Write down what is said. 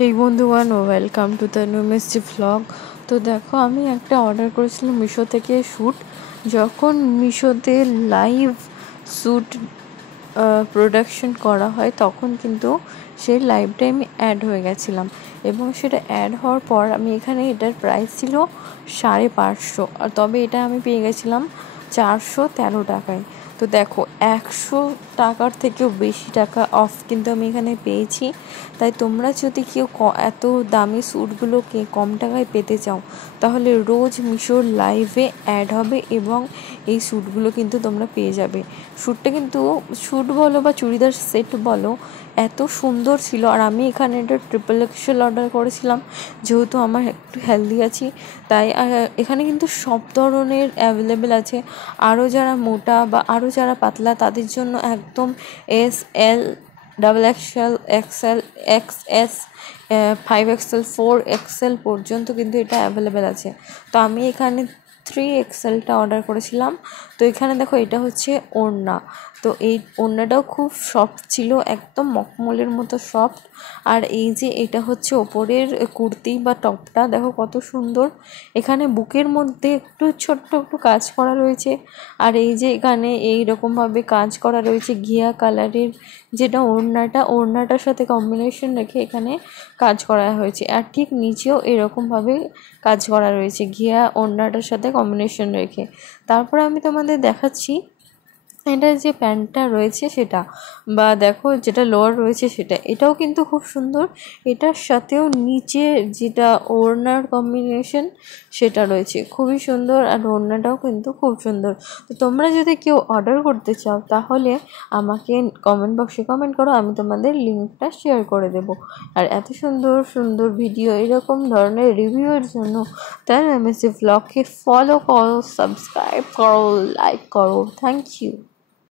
হেই বন্ধুগণ, welcome to the new মিষ্টি vlog. তো দেখো, আমি একটা অর্ডার করেছিলাম মিশো থেকে শ্যুট। যখন মিশোতে লাইভ শ্যুট প্রোডাকশন করা হয় তখন কিন্তু সেই লাইভটাই আমি অ্যাড হয়ে গেছিলাম, এবং সেটা অ্যাড হওয়ার পর আমি এখানে এটার প্রাইস ছিল 550, আর তবে এটা আমি পেয়ে গেছিলাম 413 টাকায়। তো দেখো, 100 টাকার থেকেও বেশি টাকা অফ কিন্তু আমি এখানে পেয়েছি। তাই তোমরা যদি কেউ এত দামি স্যুটগুলোকে কম টাকায় পেতে চাও, তাহলে রোজ মিশোর লাইভে অ্যাড হবে এবং এই স্যুটগুলো কিন্তু তোমরা পেয়ে যাবে। শ্যুটটা কিন্তু শ্যুট বলো বা চুড়িদার সেট বলো, এত সুন্দর ছিল। আর আমি এখানে একটা ট্রিপল এক্সেল অর্ডার করেছিলাম, যেহেতু আমার একটু হেলদি আছি তাই। এখানে কিন্তু সব ধরনের অ্যাভেলেবেল আছে। আরও যারা মোটা বা আরও যারা পাতলা তাদের জন্য একদম SL, XXL, XL, XS, 5XL, 4XL পর্যন্ত কিন্তু এটা অ্যাভেলেবেল আছে। তো আমি এখানে 3XLটা অর্ডার করেছিলাম। তো এখানে দেখো, এটা হচ্ছে ওড়না। তো এই ওড়নাটাও খুব সফট ছিল, একদম মখমলের মতো সফট। আর এই যে এটা হচ্ছে ওপরের কুর্তি বা টপটা, দেখো কত সুন্দর। এখানে বুকের মধ্যে একটু ছোট্ট একটু কাজ করা রয়েছে। আর এই যে এখানে এইরকমভাবে কাজ করা রয়েছে ঘিয়া কালারের, যেটা ওড়নাটার সাথে কম্বিনেশন রেখে এখানে কাজ করা হয়েছে। আর ঠিক নিচেও এরকমভাবে কাজ করা রয়েছে ঘিয়া ওড়নাটার সাথে কম্বিনেশন রেখে। তারপরে আমি তোমাদের দেখাচ্ছি এটার যে প্যান্টটা রয়েছে সেটা, বা দেখো যেটা লোয়ার রয়েছে সেটা, এটাও কিন্তু খুব সুন্দর। এটার সাথেও নিচে যেটা ওড়নার কম্বিনেশন সেটা রয়েছে, খুবই সুন্দর। আর ওড়নাটাও কিন্তু খুব সুন্দর। তো তোমরা যদি কেউ অর্ডার করতে চাও তাহলে আমাকে কমেন্ট বক্সে কমেন্ট করো, আমি তোমাদের লিঙ্কটা শেয়ার করে দেবো। আর এত সুন্দর সুন্দর ভিডিও, এরকম ধরনের রিভিউয়ের জন্য তাই MSG ভ্লগকে ফলো করো, সাবস্ক্রাইব করো, লাইক করো। Thank you.